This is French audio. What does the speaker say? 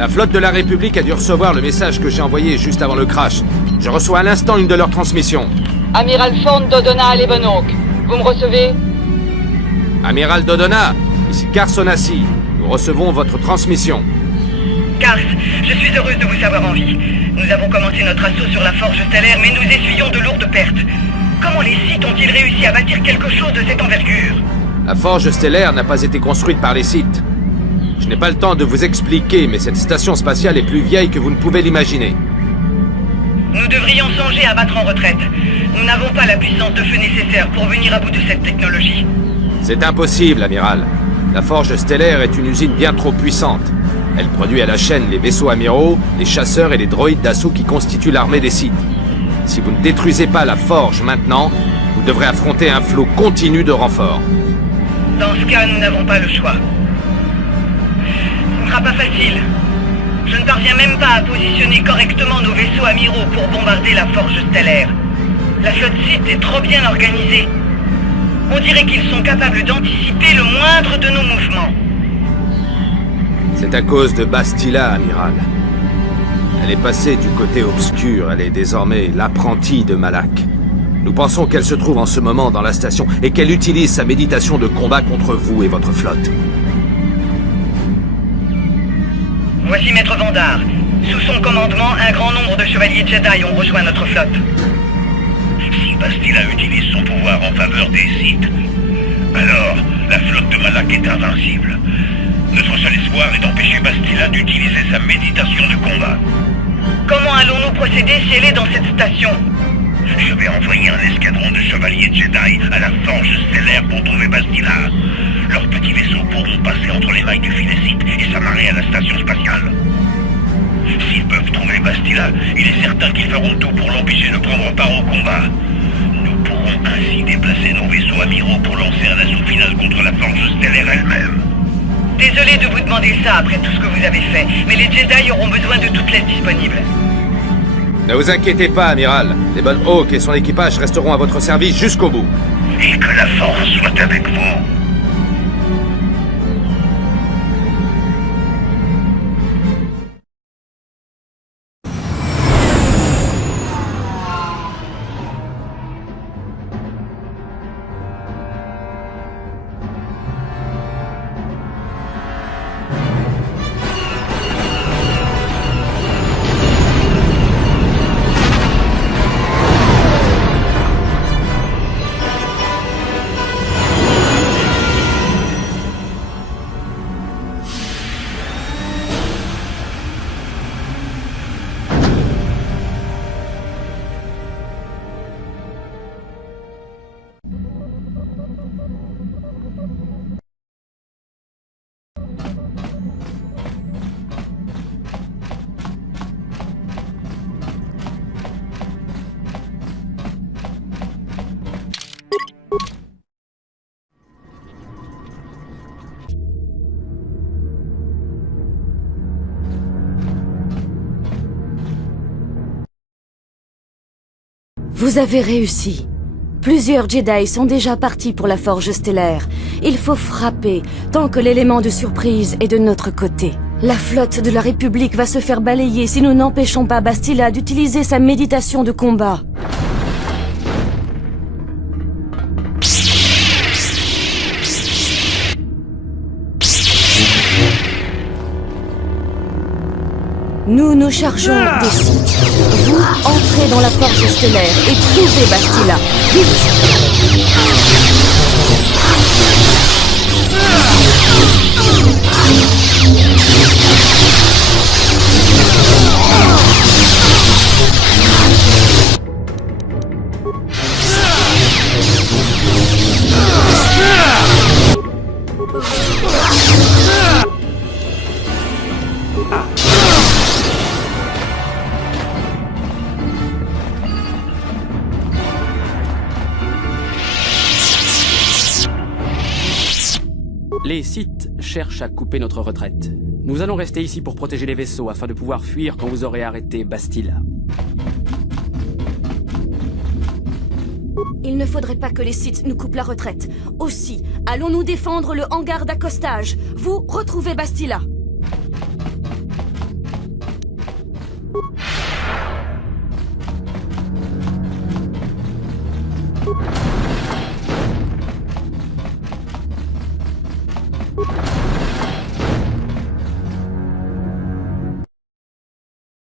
La flotte de la République a dû recevoir le message que j'ai envoyé juste avant le crash. Je reçois à l'instant une de leurs transmissions. Amiral Fond Dodona à Levenhawk. Vous me recevez? Amiral Dodona, ici Carsonassi. Nous recevons votre transmission. Cars, je suis heureuse de vous savoir en vie. Nous avons commencé notre assaut sur la forge stellaire, mais nous essuyons de lourdes pertes. Comment les Sith ont-ils réussi à bâtir quelque chose de cette envergure? La forge stellaire n'a pas été construite par les Sith. Je n'ai pas le temps de vous expliquer, mais cette station spatiale est plus vieille que vous ne pouvez l'imaginer. Nous devrions songer à battre en retraite. Nous n'avons pas la puissance de feu nécessaire pour venir à bout de cette technologie. C'est impossible, amiral. La forge stellaire est une usine bien trop puissante. Elle produit à la chaîne les vaisseaux amiraux, les chasseurs et les droïdes d'assaut qui constituent l'armée des Sith. Si vous ne détruisez pas la forge maintenant, vous devrez affronter un flot continu de renforts. Dans ce cas, nous n'avons pas le choix. Ce ne sera pas facile. Je ne parviens même pas à positionner correctement nos vaisseaux amiraux pour bombarder la forge stellaire. La flotte Sith est trop bien organisée. On dirait qu'ils sont capables d'anticiper le moindre de nos mouvements. C'est à cause de Bastila, amiral. Elle est passée du côté obscur, elle est désormais l'apprentie de Malak. Nous pensons qu'elle se trouve en ce moment dans la station et qu'elle utilise sa méditation de combat contre vous et votre flotte. Voici Maître Vandar. Sous son commandement, un grand nombre de chevaliers Jedi ont rejoint notre flotte. Si Bastila utilise son pouvoir en faveur des Sith, alors la flotte de Malak est invincible. Notre seul espoir est d'empêcher Bastila d'utiliser sa méditation de combat. Comment allons-nous procéder si elle est dans cette station? Je vais envoyer un escadron de chevaliers Jedi à la forge stellaire pour trouver Bastila. Leurs petits vaisseaux pourront passer entre les mailles du filet Sith et s'amarrer à la station spatiale. S'ils peuvent trouver Bastila, il est certain qu'ils feront tout pour l'empêcher de prendre part au combat. Nous pourrons ainsi déplacer nos vaisseaux amiraux pour lancer un assaut final contre la forge stellaire elle-même. Désolé de vous demander ça après tout ce que vous avez fait, mais les Jedi auront besoin de toute l'aide disponible. Ne vous inquiétez pas, amiral. Levenhawk et son équipage resteront à votre service jusqu'au bout. Et que la force soit avec vous. Vous avez réussi. Plusieurs Jedi sont déjà partis pour la forge stellaire. Il faut frapper, tant que l'élément de surprise est de notre côté. La flotte de la République va se faire balayer si nous n'empêchons pas Bastila d'utiliser sa méditation de combat. Nous nous chargeons des Sith. Vous, entrez dans la forge stellaire et trouvez Bastila. Vite! Les Sith cherchent à couper notre retraite. Nous allons rester ici pour protéger les vaisseaux afin de pouvoir fuir quand vous aurez arrêté Bastila. Il ne faudrait pas que les Sith nous coupent la retraite. Aussi, allons-nous défendre le hangar d'accostage. Vous, retrouvez Bastila.